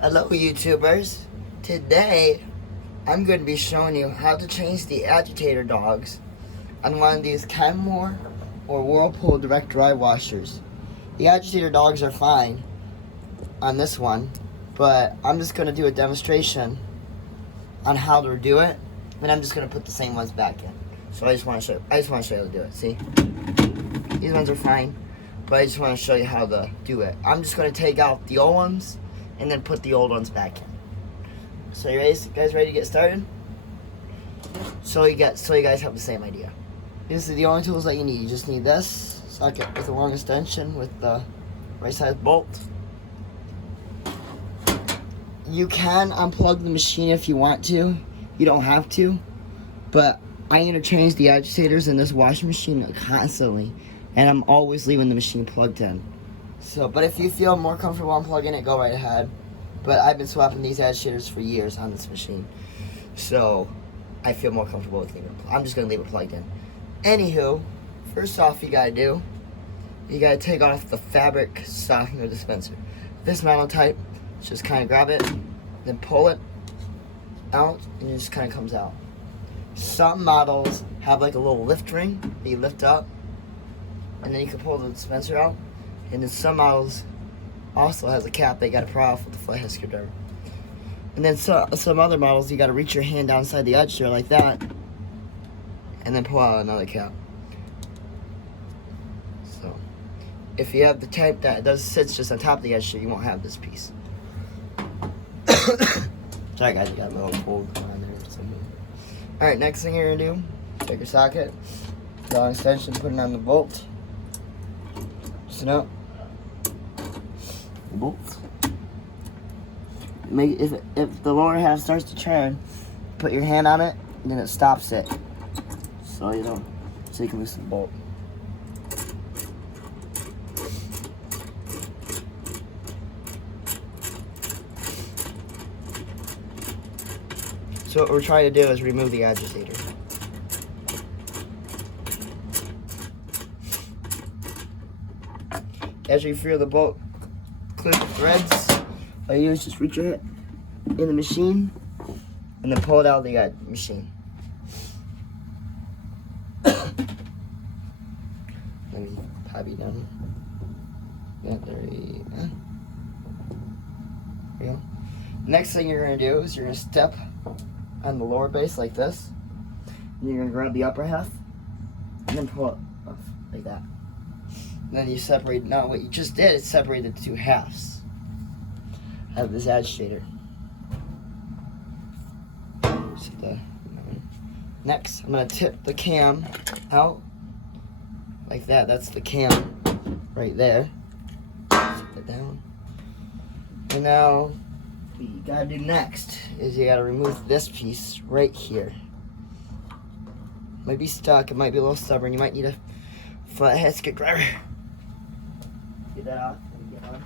Hello YouTubers. Today I'm going to be showing you how to change the agitator dogs on one of these Kenmore or Whirlpool direct dry washers. The agitator dogs are fine on this one, but I'm just going to do a demonstration on how to do it, and I'm just going to put the same ones back in. So I just want to show you how to do it. See? These ones are fine, but I just want to show you how to do it. I'm just going to take out the old ones and then put the old ones back in. So you guys ready to get started? So you guys have the same idea. These are the only tools that you need. You just need this socket with a long extension with the right size bolt. You can unplug the machine if you want to. You don't have to, but I interchange the agitators in this washing machine constantly, and I'm always leaving the machine plugged in. So, but if you feel more comfortable unplugging it, go right ahead. But I've been swapping these agitators for years on this machine, so I feel more comfortable with leaving it. I'm just gonna leave it plugged in. Anywho, first off, you gotta take off the fabric softener dispenser. This model type, just kind of grab it, then pull it out, and it just kind of comes out. Some models have like a little lift ring that you lift up, and then you can pull the dispenser out. And then some models also has a cap they got to pry off with the flathead screwdriver. And then some other models, you got to reach your hand down inside the agitator like that, and then pull out another cap. So, if you have the type that sits just on top of the agitator, you won't have this piece. Sorry guys, you got a little cold going on there or something. Alright, next thing you're going to do, take your socket, long extension, put it on the bolt. Loosen up. Bolts. If the lower half starts to turn, put your hand on it, and then it stops it. So you can loosen the bolt. So what we're trying to do is remove the agitator. As you feel the bolt clip the threads, all you do is just reach your head in the machine and then pull it out of the machine. Let me pop you down. Yeah, there you go. Next thing you're going to do is you're going to step on the lower base like this. And you're going to grab the upper half and then pull it off like that. And then you separate. Now what you just did is separated the two halves of this agitator. Next, I'm going to tip the cam out like that. That's the cam right there. Set it down. And now what you got to do next is you got to remove this piece right here. It might be stuck. It might be a little stubborn. You might need a flathead screwdriver. Get that off. Get on.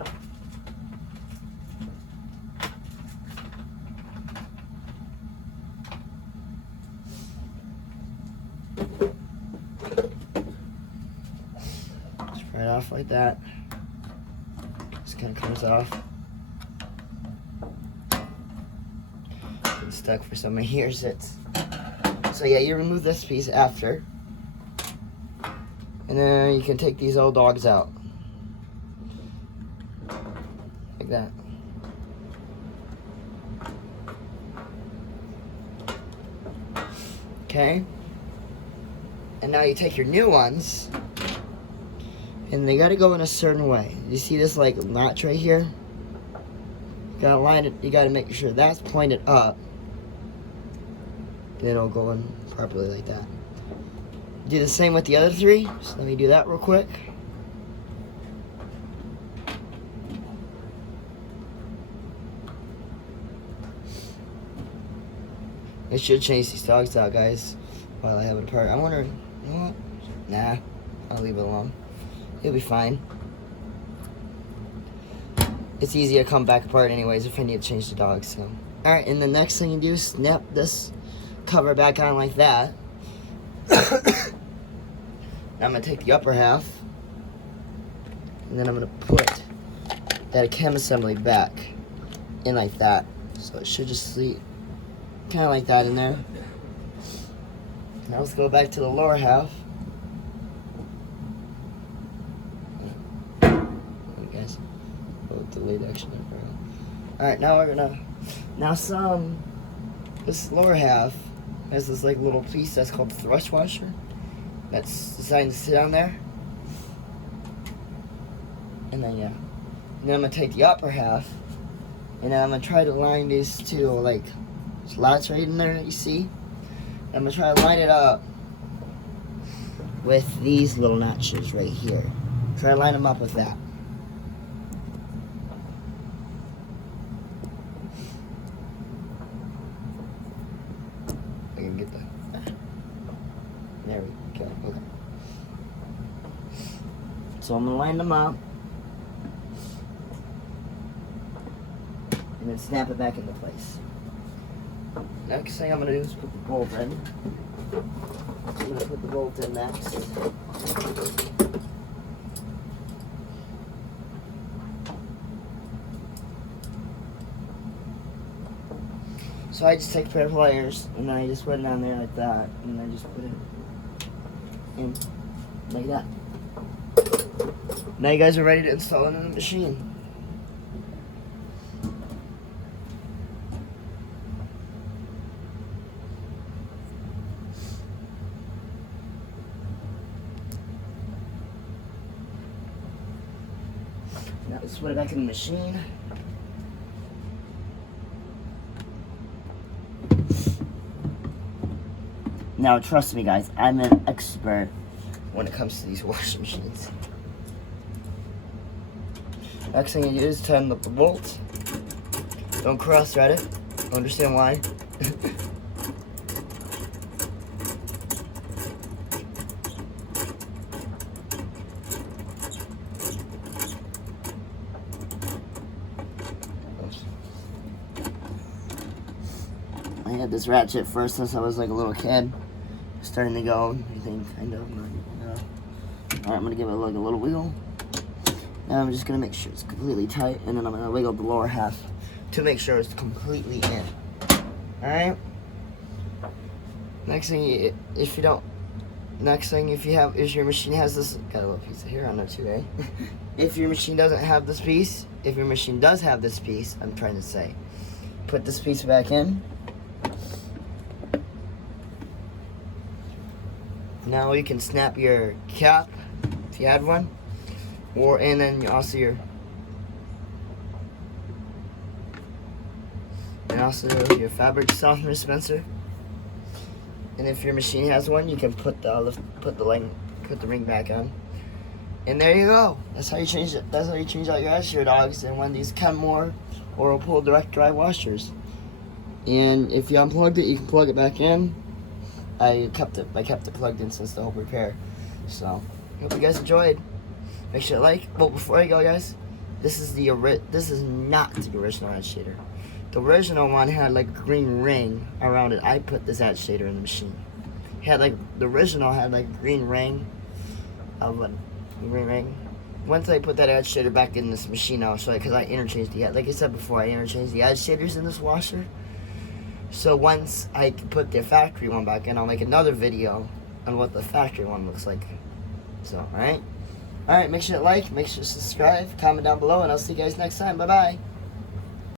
Just pry it off like that. Just kind of comes off. Been stuck for so many years. So yeah, you remove this piece after, and then you can take these old dogs out. Like that. Okay. And now you take your new ones, and they gotta go in a certain way. You see this like notch right here? You gotta line it, you gotta make sure that's pointed up. Then it'll go in properly like that. Do the same with the other three. So let me do that real quick. I should change these dogs out, guys, while I have it apart. I'm wondering, you know what? Nah, I'll leave it alone. It'll be fine. It's easy to come back apart anyways if I need to change the dogs. So, all right, and the next thing you do is snap this cover back on like that. Now I'm gonna take the upper half, and then I'm gonna put that chem assembly back in like that. So it should just sleep kind of like that in there. Now let's go back to the lower half. Guys, delayed action there. Alright, now we're gonna, this lower half has this like little piece that's called the thrust washer that's designed to sit on there. And then and then I'm gonna take the upper half and then I'm gonna try to line these two like slots right in there that you see. I'm gonna try to line it up with these little notches right here. Try to line them up with that. I can get that. There we go. Okay. So I'm gonna line them up and then snap it back into place. Next thing I'm gonna do is put the bolt in. I'm gonna put the bolt in next. So I just take a pair of pliers and then I just put it on there like that, and then I just put it in like that. Now you guys are ready to install it in the machine. Now let's put it back in the machine. Now trust me guys, I'm an expert when it comes to these washing machines. Next thing you do is tighten up the bolt. Don't cross thread it. Understand why? I had this ratchet first since I was like a little kid. Starting to go, everything kind of. Alright, I'm gonna give it like a little wiggle. Now I'm just gonna make sure it's completely tight, and then I'm gonna wiggle the lower half to make sure it's completely in. Alright? Next thing, if your machine has this, got a little piece of hair on there too, eh? If your machine doesn't have this piece, if your machine does have this piece, I'm trying to say, put this piece back in. Now you can snap your cap if you had one, and then also your fabric softener dispenser. And if your machine has one, you can put the ring back on. And there you go. That's how you change it. That's how you change out your agitator dogs and one of these Kenmore or pull direct dry washers. And if you unplugged it, you can plug it back in. I kept it plugged in since the whole repair. So, hope you guys enjoyed. Make sure to like. Well, before I go, guys, this is not the original agitator. The original one had like a green ring around it. I put this agitator in the machine. The original had like a green ring. Once I put that agitator back in this machine, I'll show you, because I interchanged like I said before, I interchanged the agitators in this washer. So once I put the factory one back in, I'll make another video on what the factory one looks like. So, alright, make sure to like, make sure to subscribe, comment down below, and I'll see you guys next time. Bye-bye.